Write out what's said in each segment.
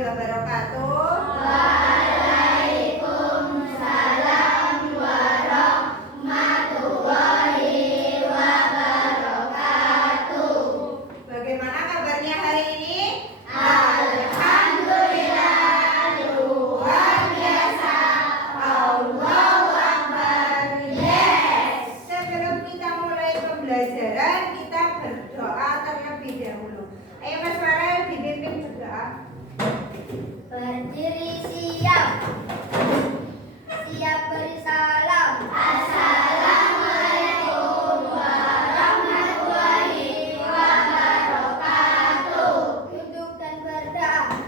warahmatullahi wabarakatuh. Waalaikumsalam warahmatullahi wabarakatuh. Bagaimana kabarnya hari ini? Alhamdulillah, luar biasa. Allahu Akbar. Yes. Sebelum kita mulai pembelajaran, kita berdoa terlebih dahulu. Ayo Mas Farel dipimpin berdoa. Berdiri siap. Siap beri salam. Assalamualaikum warahmatullahi wabarakatuh. Duduk dan berdoa.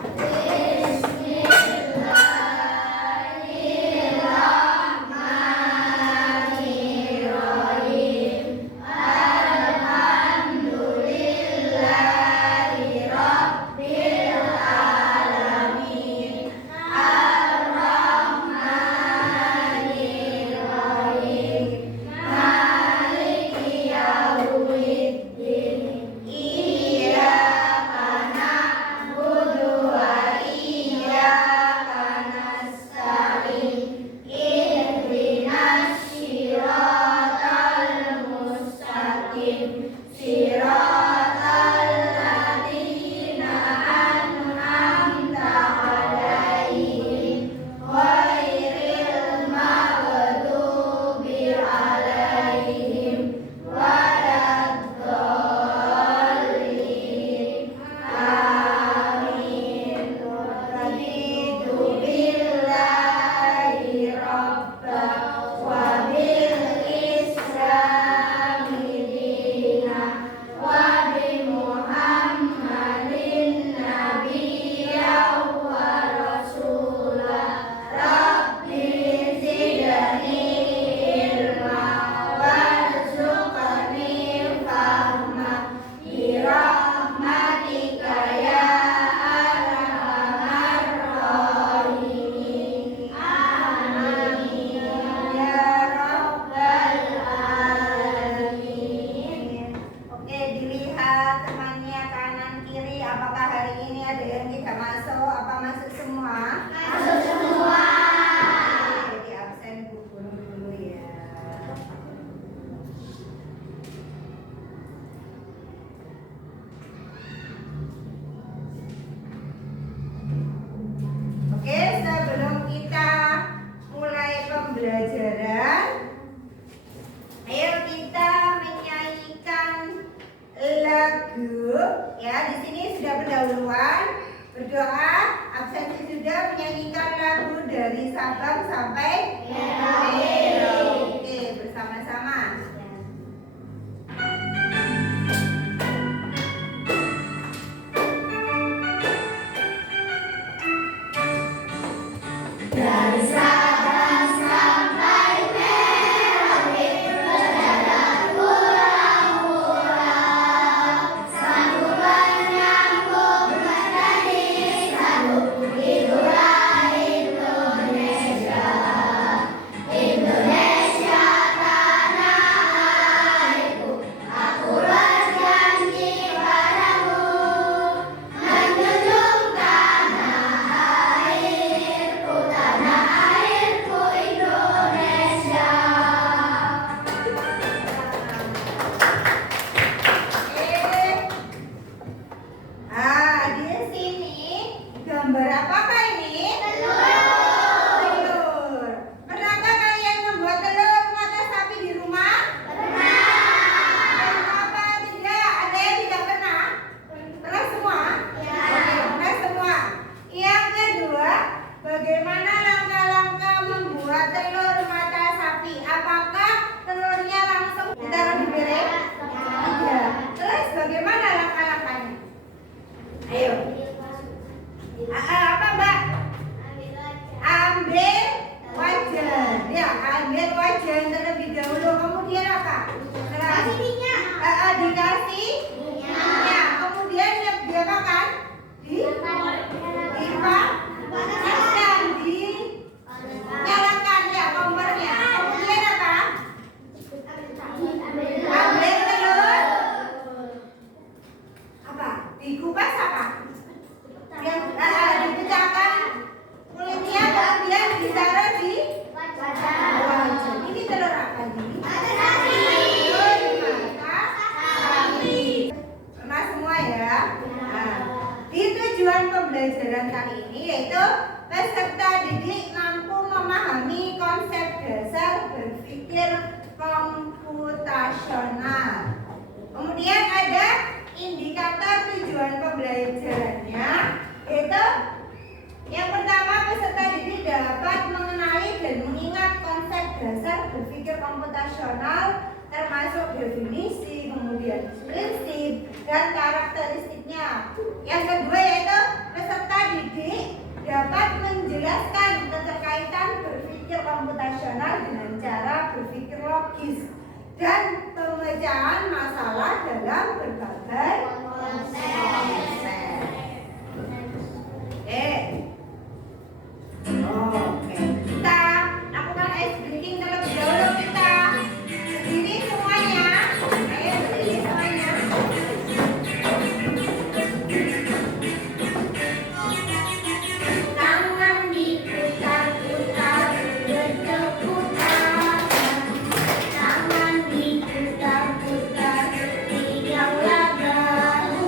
Bismillahirrahmanirrahim. Alhamdulillahi rabbil alamin. Ar-Rahmanir-Rahim. Maliki yaumiddin. Iyyaka na'budu wa iyyaka nasta'in. Ihdinas siratal mustaqim. Siratal ladzina an'amta 'alaihim ghairil maghdubi 'alaihim waladdallin. Amin. Raditu billahi rabba wa bil islami dina wa bi Muhammadin nabiyyan wa rasula. Rabbi zidni ilma warzuqni fahma bi rahmatika ya arhamar rahimin. Amin ya rabbal alamin. Oke, dilihat temannya kanan kiri. Apakah hari ini ada yang tidak masuk? Apa masuk semua? Masuk semua. Oke, di absen Bu Guru dulu ya. Oke, sebelum kita mulai pembelajaran, ayo kita menyanyikan lagu. Ya, di sini sudah pendahuluan, berdoa, absensi sudah menyanyikan lagu dari Sabang sampai Merauke. Oke, bersama-sama. Dari Sabang sampai Merauke berjalan pulang-pulang, satu menyambung menjadi satu. Itulah Indonesia, Indonesia tanah airku. Aku berjanji padamu menjunjung tanah airku, tanah airku Indonesia. Di sini gambar apakah ini? Telur. Pernahkah kalian membuat telur mata sapi di rumah? Apa tidak? Ada yang tidak pernah? Pernah semua? Oke, pernah semua. Yang kedua, bagaimana langkah-langkah membuat telur mata sapi? Apakah telurnya langsung ditaruh di piring? Tidak. Terus bagaimana langkah-langkahnya? Ayo. Apa Mbak? Ambil wajan. Ya, ambil wajan terlebih dahulu. Kemudian apa? Kasih minyak. Dikasih minyak. Kemudian diapakan? Dipanaskan. Dinyalakan ya kompornya. Kemudian apa? Ambil telur. Apa? Dikupas apa? Yang berpikir komputasional termasuk definisi, kemudian prinsip dan karakteristiknya. Yang kedua yaitu peserta didik dapat menjelaskan keterkaitan berpikir komputasional dengan cara berpikir logis dan pemecahan masalah dalam berbagai konsep. Oke, kita lakukan ice breaking terlebih dahulu. Kita berdiri semuanya. Ayo berdiri semuanya. Tangan diputar-putar bertepuk tangan. Tangan diputar-putar peganglah bahu.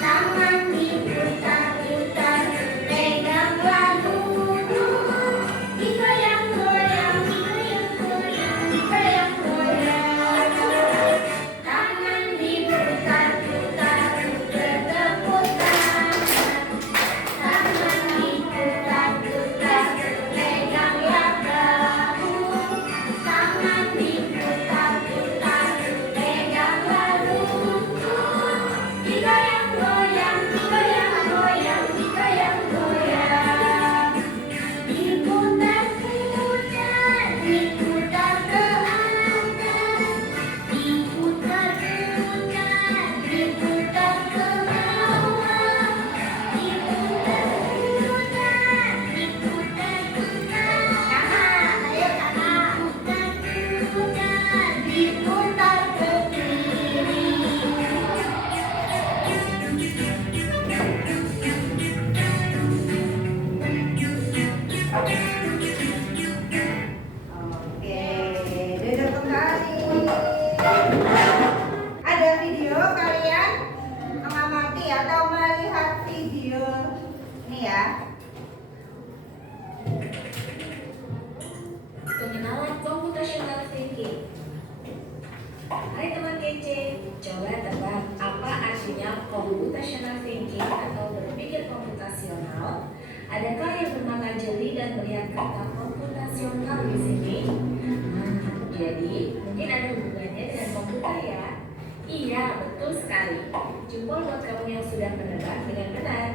Tangan diputar-putar peganglah lutut. Digoyang-goyang, digoyang-goyang, digoyang-goyang. Tangan diputar-putar bertepuk tangan. Tangan diputar-putar peganglah bahu. Tangan diputar-putar peganglah lutut. Digoyang-goyang, digoyang-goyang, digoyang-goyang. Diputar-putar, diputar ke atas. Diputar-putar, diputar ke bawah. Diputar-putar, diputar-putar. Tangan, ayo tangan. Diputar-putar, diputar ke kiri. Oke, duduk kembali. Ada video kalian mengamati atau melihat video ini ya. Pengenalan computational thinking. Hai teman kece, coba tebak apa artinya computational thinking atau berpikir komputasional? Adakah yang bernama jeli dan melihat kata komputasional di sini? Jadi mungkin ada hubungannya dengan komputer ya? Iya, betul sekali. Jempol buat kamu yang sudah menebak dengan benar.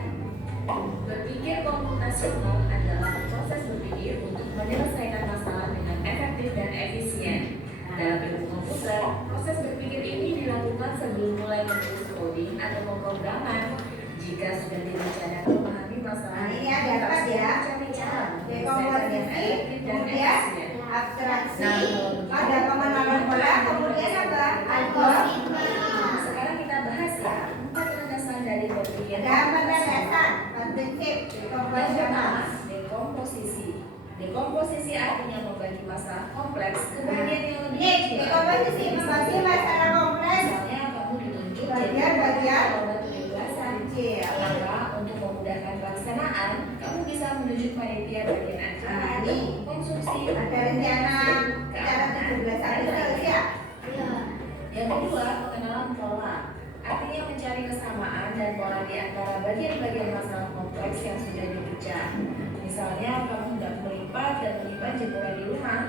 Berpikir komputasional adalah proses berpikir untuk menyelesaikan masalah dengan efektif dan efisien. Dalam ilmu komputer, proses berpikir ini dilakukan sebelum mulai menulis coding atau pemrograman. Jika sudah direncanakan memahami masalah, Nah, ini ada apa ya? Cari cara Dekomposisi, kemudian abstraksi, ada pengenalan pola, kemudian apa? Algoritma. Sekarang kita bahas ya 4 landasan dari berpikir. Ada penjelasan prinsip dekomposisional. Dekomposisi. Dekomposisi artinya membagi masalah kompleks ke bagian yang lebih Ini kecil. dekomposisi membagi masalah kompleks Misalnya kamu ditunjuk bagian-bagian kelompok tugasan. kecil. Maka untuk memudahkan pelaksanaan, kamu bisa menunjuk panitia bagian acara, ini konsumsi, ada rencana acara 17 Agustus ya. Yang kedua, pengenalan pola. Artinya mencari kesamaan dan pola di antara bagian-bagian masalah kompleks yang sudah dipecah. Misalnya, kamu hendak melipat dan menyimpan jemuran di rumah,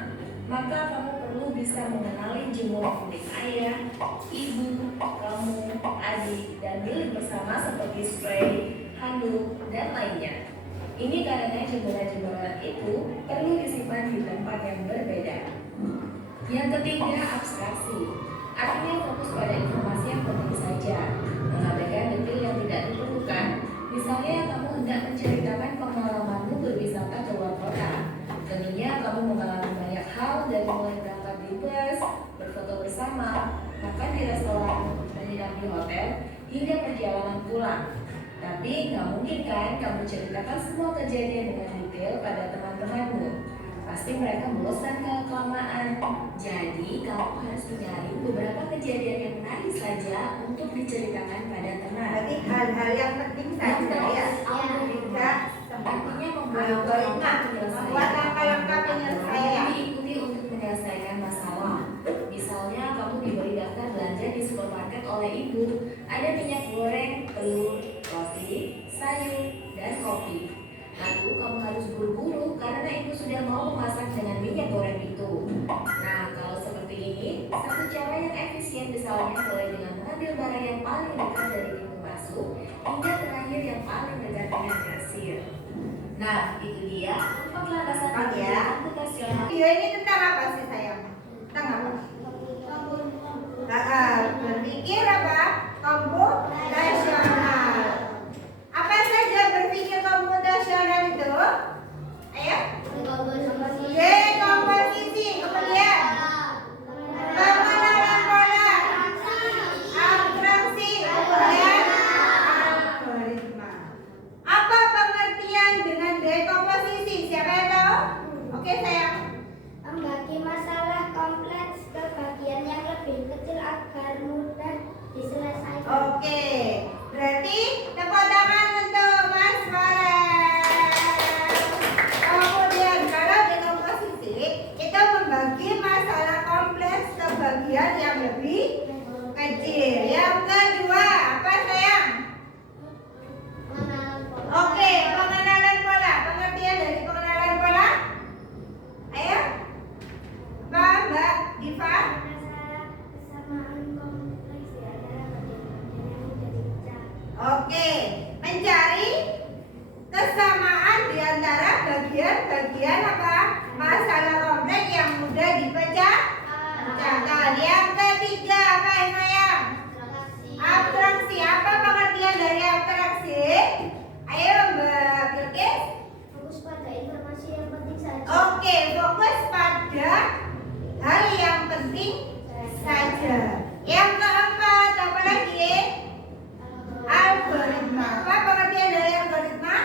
maka kamu perlu bisa mengenali jemuran milik ayah, ibu, kamu, adik, dan milik bersama seperti spray, handuk, dan lainnya. Ini karena jemuran-jemuran itu perlu disimpan di tempat yang berbeda. Yang ketiga, abstraksi. Artinya fokus pada informasi yang penting saja, mengabaikan detail yang tidak diperlukan. Misalnya, kamu hendak menceritakan pengalamanmu berwisata ke luar kota. Tentunya kamu mengalami banyak hal dari mulai berangkat di bus, berfoto bersama, makan di restoran, menginap di hotel, hingga perjalanan pulang. Tapi nggak mungkin kan kamu ceritakan semua kejadian dengan detail pada teman-temanmu. Pasti mereka bosan kalau kelamaan. Jadi kamu harus mencari beberapa kejadian yang menarik saja untuk diceritakan pada teman. Berarti hal-hal yang penting saja ya. Tidak Artinya membuat algoritma, membuat langkah-langkah penyelesaian. diikuti untuk menyelesaikan masalah. Misalnya kamu diberi daftar belanja di supermarket oleh ibu. Ada minyak goreng, telur, roti, sayur, dan kopi. Lalu kamu harus buru-buru karena ibu sudah mau memasak dengan minyak goreng itu. jaringan kasir. Nah, itu dia 4 landasan Empat ya. berpikir komputasional. Video ini tentang apa sih sayang? Tentang apa? Berpikir apa? Komputasional. Apa saja berpikir komputasional itu? Ayo. Dekomposisi, kemudian pengenalan pola, abstraksi, kemudian algoritma. Apa pengertian dengan dekomposisi? Siapa yang tahu? Oke sayang. Membagi masalah kompleks ke bagian yang lebih kecil agar mudah diselesaikan. Oke, berarti tepuk tangan untuk Mas Farel. Kemudian kalau dekomposisi itu membagi masalah kompleks ke bagian yang lebih kecil. Yang kedua, apa sayang? Oke, pengenalan pola. Pengertian dari pengenalan pola? Ayo, Mbak Diva. Masalah kesamaan kompleks di antara bagian-bagian yang mudah dipecah. Oke, mencari kesamaan di antara bagian-bagian apa? Masalah kompleks yang mudah dipecahkan. Yang ketiga apa yang sayang? Abstraksi. Apa pengertian dari abstraksi? Ayo Mbak Bilkis. Fokus pada informasi yang penting saja. Oke, fokus pada hal yang penting saja. Yang keempat apa lagi? Algoritma. Apa pengertian dari algoritma?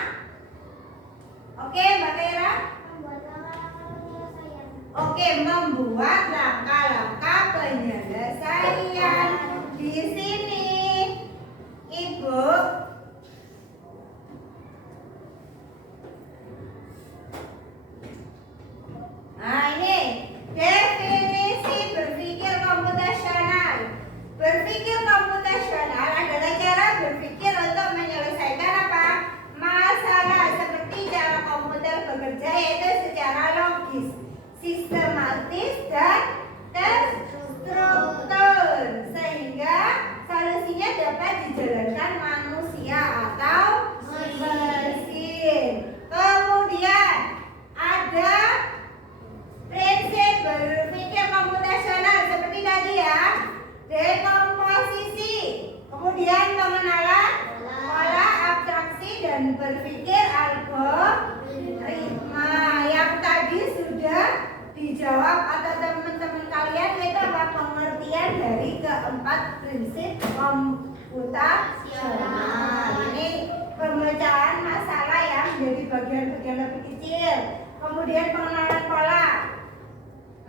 Oke, Mbak Tera. Membuat langkah-langkah penyelesaian. Oke, membuat langkah-langkah penyelesaian. Di sini, Ibu. Nah, ini definisi berpikir komputasional. Berpikir komputasional adalah cara berpikir untuk menyelesaikan apa? Masalah seperti cara komputer bekerja, yaitu secara logis, sistematis, dan terstruktur, sehingga solusinya dapat dijalankan manusia atau mesin. Kemudian ada prinsip berpikir komputasional seperti tadi ya, dekomposisi, kemudian pengenalan pola, abstraksi, dan berpikir algoritma. Yang tadi sudah dijawab atau teman-teman kalian, yaitu apa pengertian dari keempat prinsip komputasional. Ini pemecahan masalah yang menjadi bagian-bagian lebih kecil. Kemudian pengenalan pola,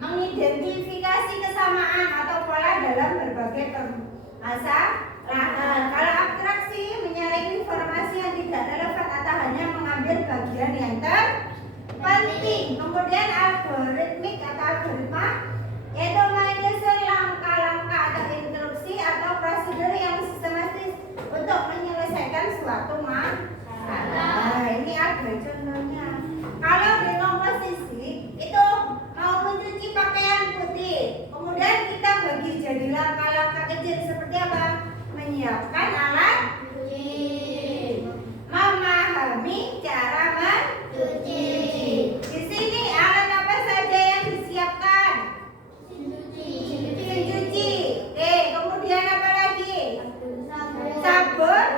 mengidentifikasi kesamaan atau pola dalam berbagai permasalahan. Kalau abstraksi, menyaring informasi yang tidak relevan atau hanya mengambil bagian yang terpenting. Kemudian algoritmik atau algoritma, yaitu menyusun langkah-langkah atau instruksi atau prosedur yang sistematis untuk menyelesaikan suatu masalah. Ini ada contohnya. Kalau dekomposisi itu mau mencuci pakaian putih, kemudian kita bagi jadi langkah-langkah kecil seperti apa? Menyiapkan alat cuci, memahami cara mencuci. Di sini alat apa saja yang disiapkan? Mesin cuci. Oke, kemudian apa lagi? Sabun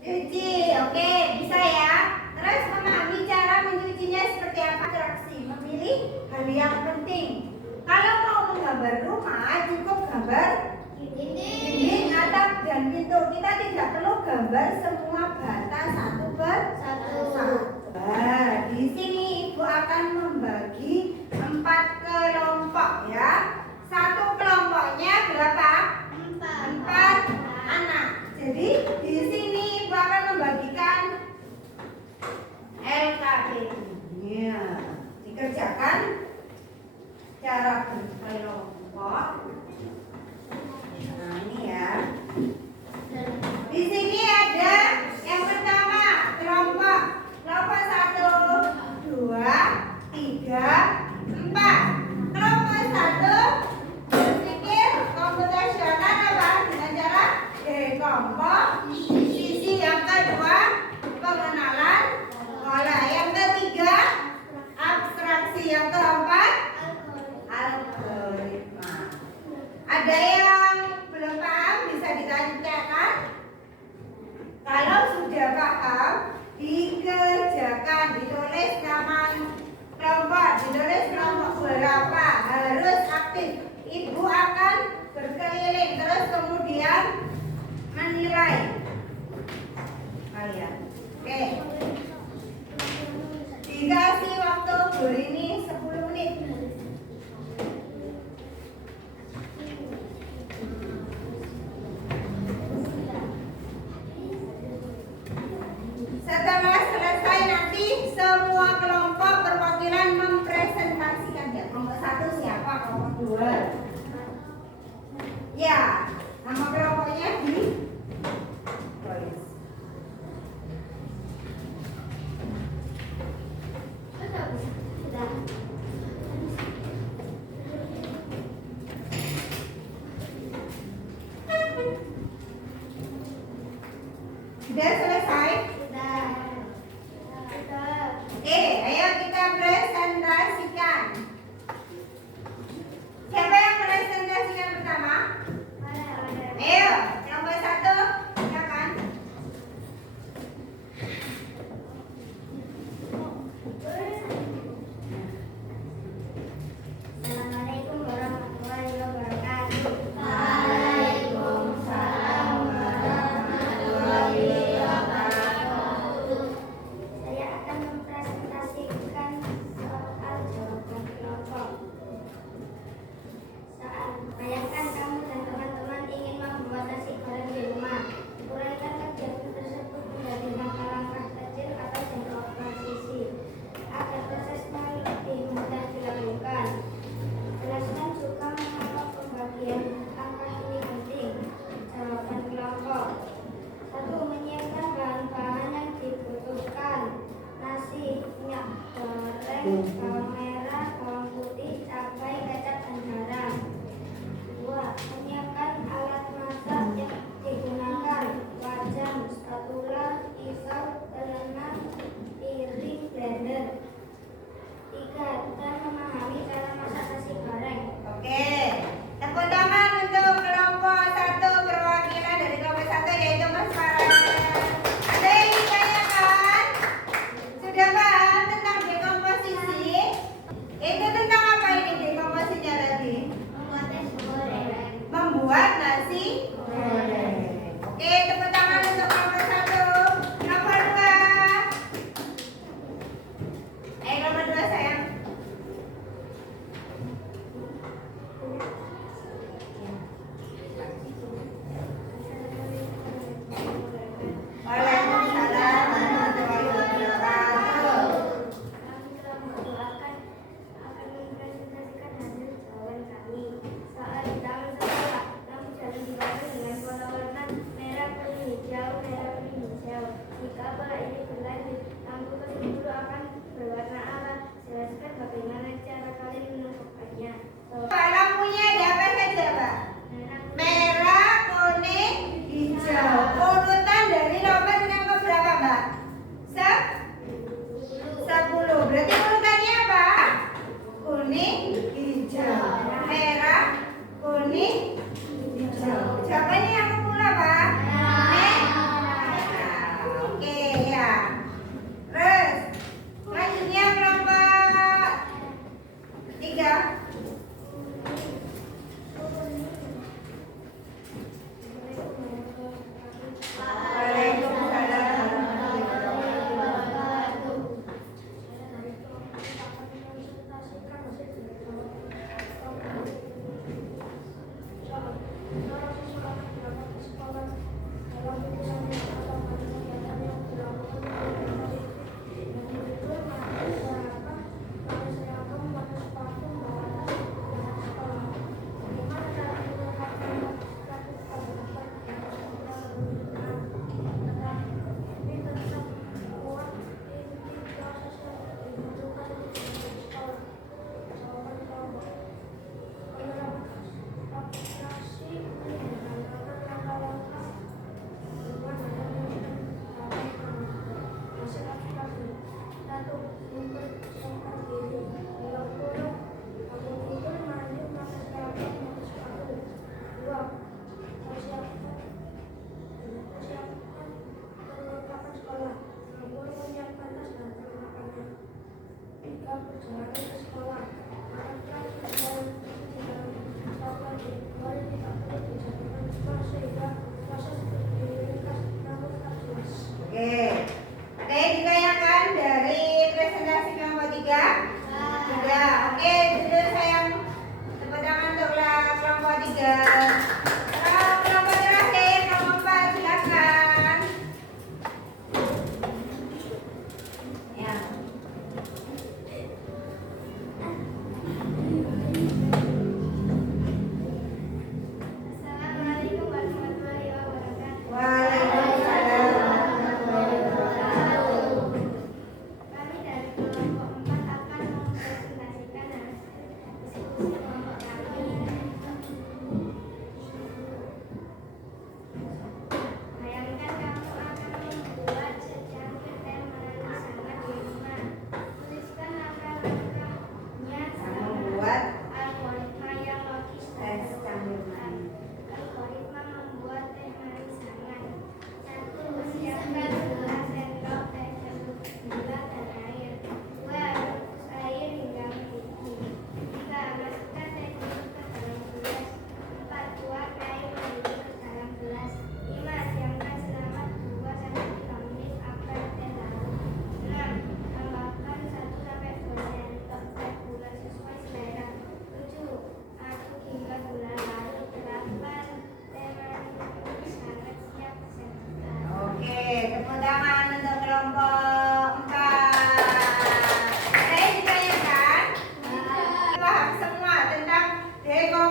cuci. Oke, bisa ya. Terus memahami cara mencucinya seperti apa? Abstraksi, memilih hal yang penting. Kalau mau menggambar rumah, cukup gambar dinding, atap, dan pintu. Kita tidak perlu gambar semua bata satu persatu. Nah, di sini Ibu akan membagi 4 kelompok ya. Satu kelompoknya berapa? 4 anak. Jadi di sini Ibu akan membagikan LKP-nya. Dikerjakan cara berkelompok. Nah, ini ya. Di sini ada yang pertama kelompok 1, 2, 3, 4. Kelompok 1 berpikir komputasional apa? Dengan cara dekomposisi. Yang kedua pengenalan Ada yang belum paham bisa ditanyakan. Kalau sudah paham, dikerjakan, ditulis nama kelompok, ditulis kelompok berapa, harus aktif. Ibu akan berkeliling terus kemudian menilai kalian. Oke. Dikasih waktu Bu ini 10 menit. Setelah selesai nanti semua kelompok perwakilan mempresentasikan ya. Kelompok 1 siapa, kelompok 2. Ya, nama kelompoknya di tulis. Sudah. Sudah selesai? Sudah. Oke, ayo kita presentasikan. Siapa yang presentasikan pertama? Ayo, kelompok 1, silakan. Assalamualaikum warahmatullahi wabarakatuh. Waalaikumsalam warahmatullahi wabarakatuh. Saya akan mempresentasikan soal jawaban kelompok. Soal, bayangkan kamu dan teman-teman ingin membuat nasi goreng di rumah. Uraikan kegiatan tersebut menjadi langkah-langkah kecil atau jangka transisi agar prosesnya lebih mudah dilakukan. Jelaskan juga mengapa pembagian langkah ini penting. Jawaban kelompok. 1. Menyiapkan bahan-bahan yang dibutuhkan: nasi, minyak goreng, bawang merah, bawang putih, cabai, kecap, dan garam. 2. Menyiapkan alat masak yang digunakan: wajan, spatula, pisau, pelena, piring, blender. 3. Dan memahami cara masak nasi goreng. Oke, tepuk tangan untuk kelompok 1 perwakilan dari kelompok 1 yaitu Mas Farhan. Ada yang ditanyakan? Sudah paham tentang dekomposisi? Itu tentang apa ini dekomposisinya tadi? Membuat nasi goreng. Oke, tepuk tangan untuk kelompok 1. Kelompok 2. Kelompok 2 sayang. Waalaikumsalam warahmatullahi wabarakatuh. Kami telah mendoakan akan mempresentasikan hasil jawaban kami. Soal di taman sekolah, namun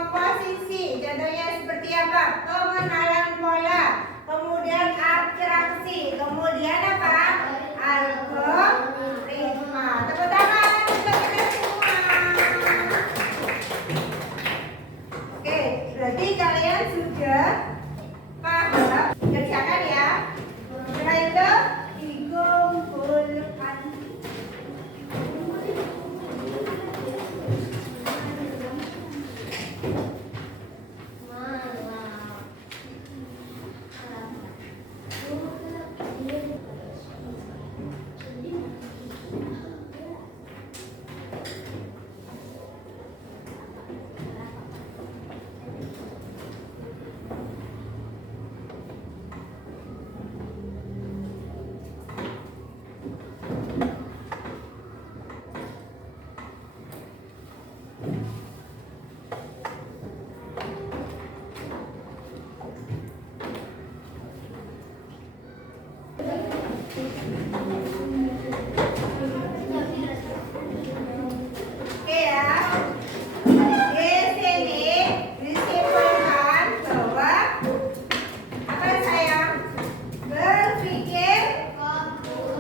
komposisi. Contohnya seperti apa? Pengenalan pola, kemudian abstraksi, kemudian apa? Algoritma. Tepuk tangan untuk kita semua. Oke, berarti kalian sudah paham. Kerjakan ya. Setelah itu dikumpulkan. Oke ya. Di sini disimpulkan bahwa apa sayang? Berpikir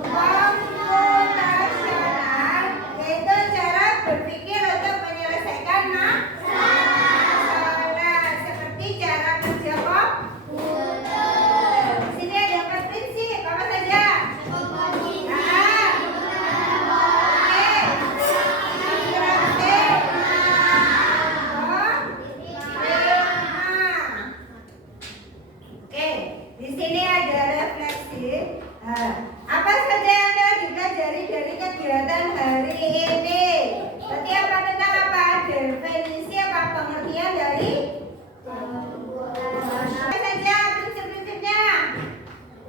komputasional yaitu cara berpikir untuk menyelesaikan masalah seperti cara kerja komputer. Di sini ada 4 prinsip apa saja? Oke, di sini ada refleksi. Apa saja yang telah dipelajari dari kegiatan hari ini? Berarti apa tentang apa? Definisi apa pengertian dari apa saja prinsip-prinsipnya?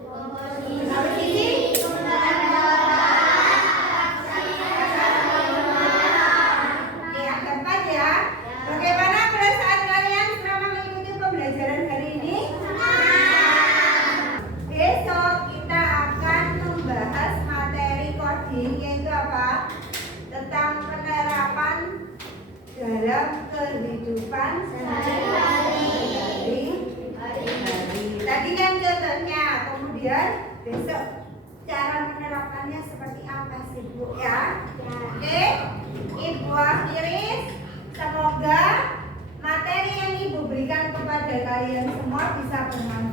Komposisi, Oke, yang keempat ya. Bagaimana perasaan kalian selama mengikuti pembelajaran hari ini? Besok kita akan membahas materi coding yaitu apa? Tentang penerapan dalam kehidupan sehari-hari. Tadi kan contohnya, kemudian besok cara menerapkannya seperti apa sih Bu ya? Oke, Ibu akhiri. Semoga materi yang Ibu berikan kepada kalian semua bisa bermanfaat.